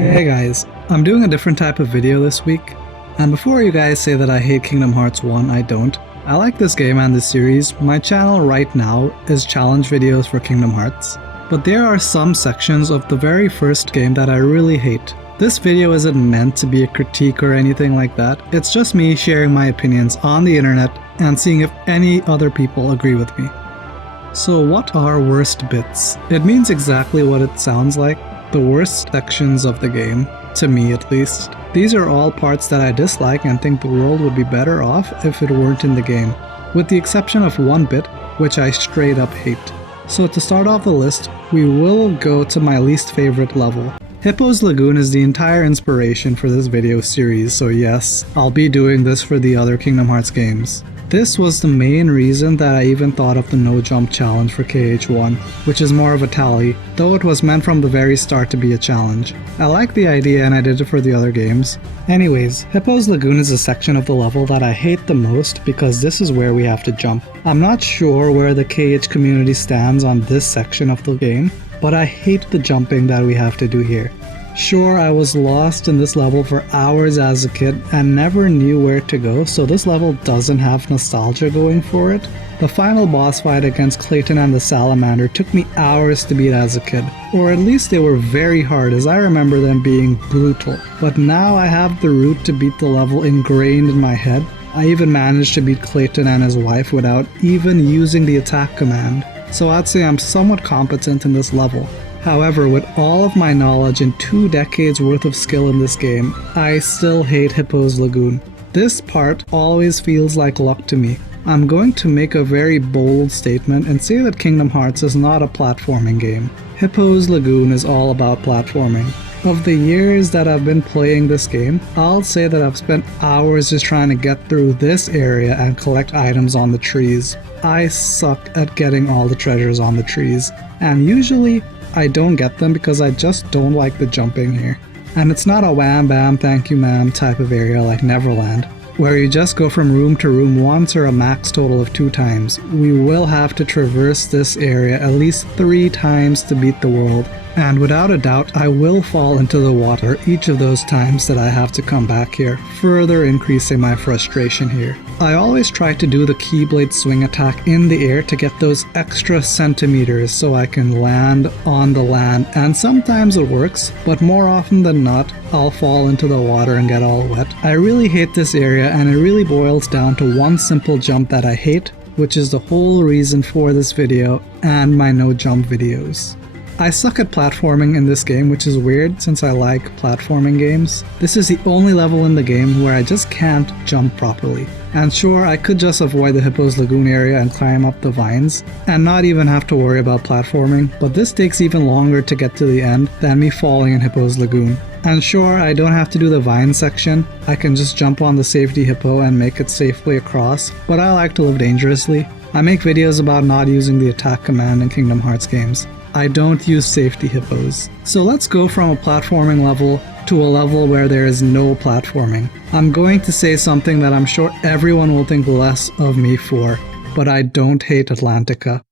Hey guys, I'm doing a different type of video this week, and before you guys say that I hate Kingdom Hearts 1, I don't. I like this game and this series. My channel right now is challenge videos for Kingdom Hearts, but there are some sections of the very first game that I really hate. This video isn't meant to be a critique or anything like that, it's just me sharing my opinions on the internet and seeing if any other people agree with me. So what are worst bits? It means exactly what it sounds like. The worst sections of the game, to me at least. These are all parts that I dislike and think the world would be better off if it weren't in the game, with the exception of one bit, which I straight up hate. So to start off the list, we will go to my least favorite level. Hippos Lagoon is the entire inspiration for this video series, so yes, I'll be doing this for the other Kingdom Hearts games. This was the main reason that I even thought of the no jump challenge for KH1, which is more of a tally, though it was meant from the very start to be a challenge. I like the idea and I did it for the other games. Anyways, Hippos Lagoon is a section of the level that I hate the most because this is where we have to jump. I'm not sure where the KH community stands on this section of the game, but I hate the jumping that we have to do here. Sure, I was lost in this level for hours as a kid and never knew where to go, so this level doesn't have nostalgia going for it. The final boss fight against Clayton and the Salamander took me hours to beat as a kid, or at least they were very hard as I remember them being brutal. But now I have the route to beat the level ingrained in my head. I even managed to beat Clayton and his wife without even using the attack command, so I'd say I'm somewhat competent in this level. However, with all of my knowledge and 2 decades worth of skill in this game, I still hate Hippos Lagoon. This part always feels like luck to me. I'm going to make a very bold statement and say that Kingdom Hearts is not a platforming game. Hippos Lagoon is all about platforming. Of the years that I've been playing this game, I'll say that I've spent hours just trying to get through this area and collect items on the trees. I suck at getting all the treasures on the trees, and usually I don't get them because I just don't like the jumping here. And it's not a wham bam thank you ma'am type of area like Neverland, where you just go from room to room once or a max total of 2 times. We will have to traverse this area at least 3 times to beat the world, and without a doubt I will fall into the water each of those times that I have to come back here, further increasing my frustration here. I always try to do the Keyblade swing attack in the air to get those extra centimeters so I can land on the land, and sometimes it works, but more often than not I'll fall into the water and get all wet. I really hate this area, and it really boils down to one simple jump that I hate, which is the whole reason for this video and my no jump videos. I suck at platforming in this game, which is weird since I like platforming games. This is the only level in the game where I just can't jump properly. And sure, I could just avoid the Hippos Lagoon area and climb up the vines, and not even have to worry about platforming, but this takes even longer to get to the end than me falling in Hippos Lagoon. And sure, I don't have to do the vine section, I can just jump on the safety hippo and make it safely across, but I like to live dangerously. I make videos about not using the attack command in Kingdom Hearts games. I don't use safety hippos. So let's go from a platforming level to a level where there is no platforming. I'm going to say something that I'm sure everyone will think less of me for, but I don't hate Atlantica.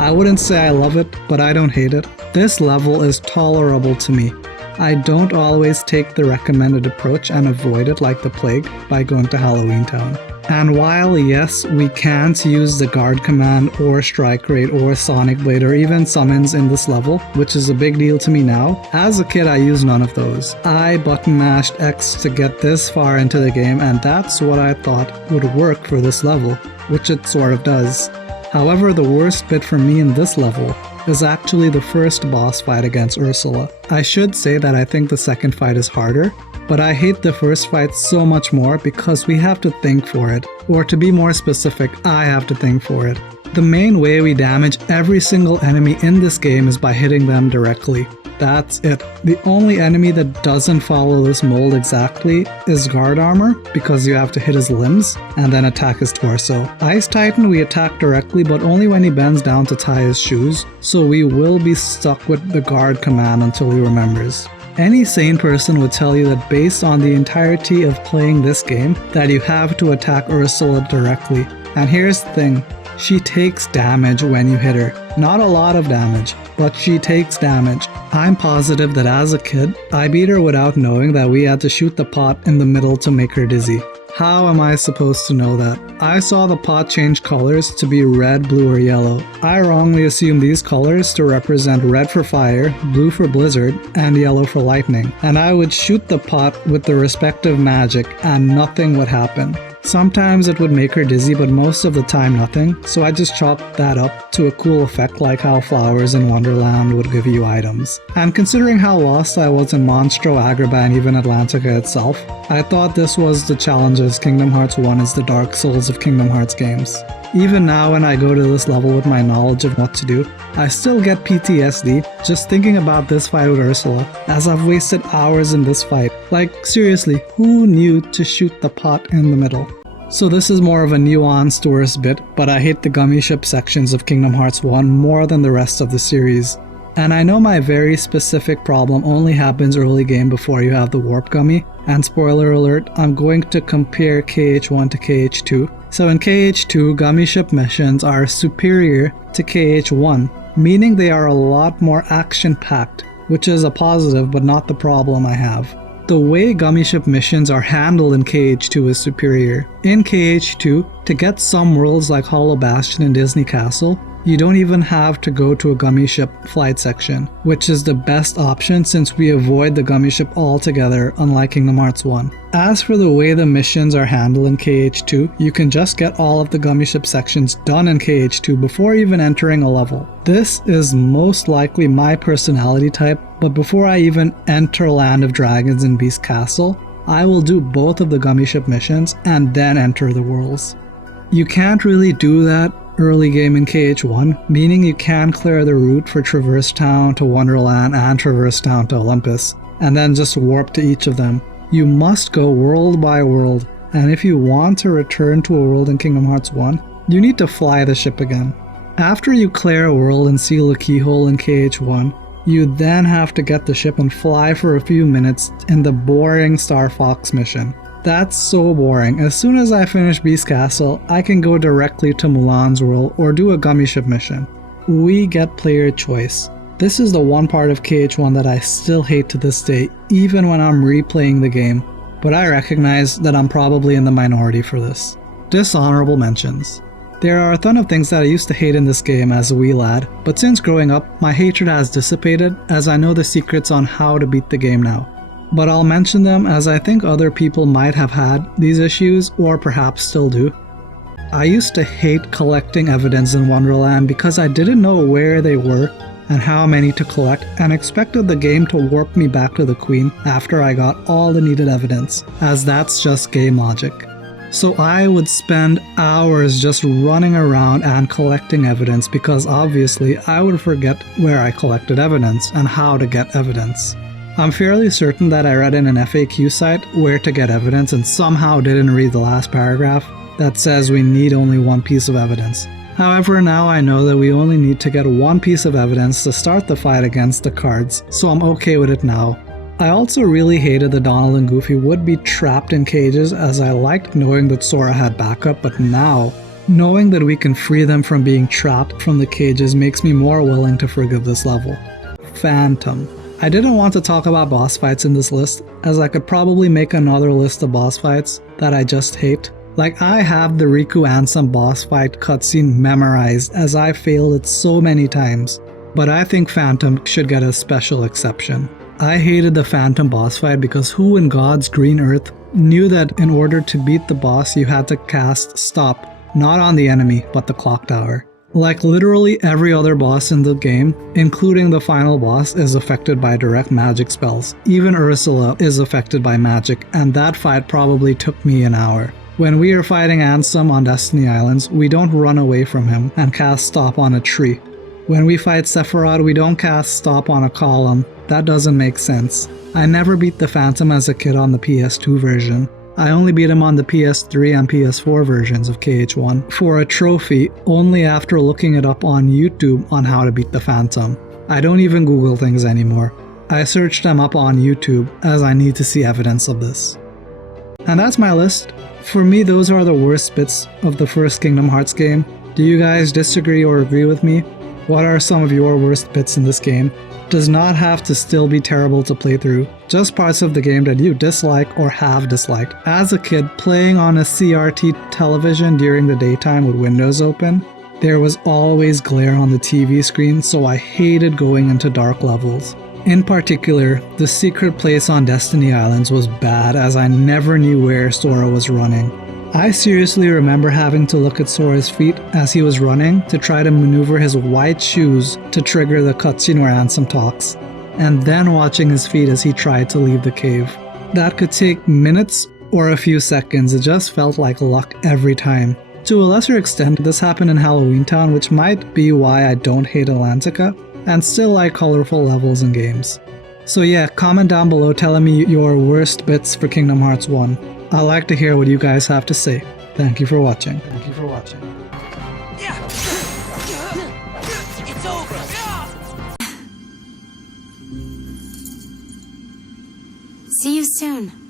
I wouldn't say I love it, but I don't hate it. This level is tolerable to me. I don't always take the recommended approach and avoid it like the plague by going to Halloween Town. And while yes, we can't use the guard command or strike rate or sonic blade or even summons in this level, which is a big deal to me now, as a kid I used none of those. I button mashed X to get this far into the game, and that's what I thought would work for this level, which it sort of does. However, the worst bit for me in this level is actually the first boss fight against Ursula. I should say that I think the second fight is harder, but I hate the first fight so much more because we have to think for it, or to be more specific, I have to think for it. The main way we damage every single enemy in this game is by hitting them directly. That's it. The only enemy that doesn't follow this mold exactly is Guard Armor, because you have to hit his limbs and then attack his torso. Ice Titan we attack directly, but only when he bends down to tie his shoes, so we will be stuck with the guard command until he remembers. Any sane person would tell you that based on the entirety of playing this game, that you have to attack Ursula directly. And here's the thing, she takes damage when you hit her. Not a lot of damage, but she takes damage. I'm positive that as a kid, I beat her without knowing that we had to shoot the pot in the middle to make her dizzy. How am I supposed to know that? I saw the pot change colors to be red, blue, or yellow. I wrongly assumed these colors to represent red for fire, blue for blizzard, and yellow for lightning. And I would shoot the pot with the respective magic and nothing would happen. Sometimes it would make her dizzy, but most of the time nothing, so I just chalked that up to a cool effect like how flowers in Wonderland would give you items. And considering how lost I was in Monstro, Agrabah, and even Atlantica itself, I thought this was the challenges Kingdom Hearts 1 is the Dark Souls of Kingdom Hearts games. Even now when I go to this level with my knowledge of what to do, I still get PTSD just thinking about this fight with Ursula, as I've wasted hours in this fight. Like seriously, who knew to shoot the pot in the middle? So this is more of a nuanced worse bit, but I hate the Gummy Ship sections of Kingdom Hearts 1 more than the rest of the series. And I know my very specific problem only happens early game before you have the Warp Gummy, and spoiler alert, I'm going to compare KH1 to KH2. So in KH2, Gummy Ship missions are superior to KH1, meaning they are a lot more action-packed, which is a positive but not the problem I have. The way Gummy Ship missions are handled in KH2 is superior. In KH2, to get some worlds like Hollow Bastion and Disney Castle, you don't even have to go to a Gummy Ship flight section, which is the best option since we avoid the Gummy Ship altogether, unlike Kingdom Hearts 1. As for the way the missions are handled in KH2, you can just get all of the Gummy Ship sections done in KH2 before even entering a level. This is most likely my personality type, but before I even enter Land of Dragons and Beast Castle, I will do both of the Gummy Ship missions and then enter the worlds. You can't really do that early game in KH1, meaning you can clear the route for Traverse Town to Wonderland and Traverse Town to Olympus, and then just warp to each of them. You must go world by world, and if you want to return to a world in Kingdom Hearts 1, you need to fly the ship again. After you clear a world and seal a keyhole in KH1, you then have to get the ship and fly for a few minutes in the boring Star Fox mission. That's so boring. As soon as I finish Beast Castle, I can go directly to Mulan's world or do a Gummy Ship mission. We get player choice. This is the one part of KH1 that I still hate to this day, even when I'm replaying the game, but I recognize that I'm probably in the minority for this. Dishonorable mentions. There are a ton of things that I used to hate in this game as a wee lad, but since growing up, my hatred has dissipated as I know the secrets on how to beat the game now. But I'll mention them as I think other people might have had these issues or perhaps still do. I used to hate collecting evidence in Wonderland because I didn't know where they were and how many to collect and expected the game to warp me back to the Queen after I got all the needed evidence, as that's just game logic. So I would spend hours just running around and collecting evidence because obviously I would forget where I collected evidence and how to get evidence. I'm fairly certain that I read in an FAQ site where to get evidence and somehow didn't read the last paragraph that says we need only one piece of evidence. However, now I know that we only need to get one piece of evidence to start the fight against the cards, so I'm okay with it now. I also really hated that Donald and Goofy would be trapped in cages as I liked knowing that Sora had backup, but now, knowing that we can free them from being trapped from the cages makes me more willing to forgive this level. Phantom. I didn't want to talk about boss fights in this list, as I could probably make another list of boss fights that I just hate. Like, I have the Riku Ansem boss fight cutscene memorized as I failed it so many times, but I think Phantom should get a special exception. I hated the Phantom boss fight because who in God's green earth knew that in order to beat the boss you had to cast Stop, not on the enemy, but the clock tower. Like literally every other boss in the game, including the final boss, is affected by direct magic spells. Even Ursula is affected by magic, and that fight probably took me an hour. When we are fighting Ansem on Destiny Islands, we don't run away from him and cast Stop on a tree. When we fight Sephiroth, we don't cast Stop on a column. That doesn't make sense. I never beat the Phantom as a kid on the PS2 version. I only beat him on the PS3 and PS4 versions of KH1 for a trophy only after looking it up on YouTube on how to beat the Phantom. I don't even Google things anymore. I searched them up on YouTube as I need to see evidence of this. And that's my list. For me, those are the worst bits of the first Kingdom Hearts game. Do you guys disagree or agree with me? What are some of your worst bits in this game? Does not have to still be terrible to play through, just parts of the game that you dislike or have disliked. As a kid, playing on a CRT television during the daytime with windows open, there was always glare on the TV screen, so I hated going into dark levels. In particular, the secret place on Destiny Islands was bad as I never knew where Sora was running. I seriously remember having to look at Sora's feet as he was running to try to maneuver his white shoes to trigger the cutscene where Ansem talks, and then watching his feet as he tried to leave the cave. That could take minutes or a few seconds, it just felt like luck every time. To a lesser extent, this happened in Halloween Town, which might be why I don't hate Atlantica, and still like colorful levels and games. So yeah, comment down below telling me your worst bits for Kingdom Hearts 1. I like to hear what you guys have to say. Thank you for watching. It's over. See you soon.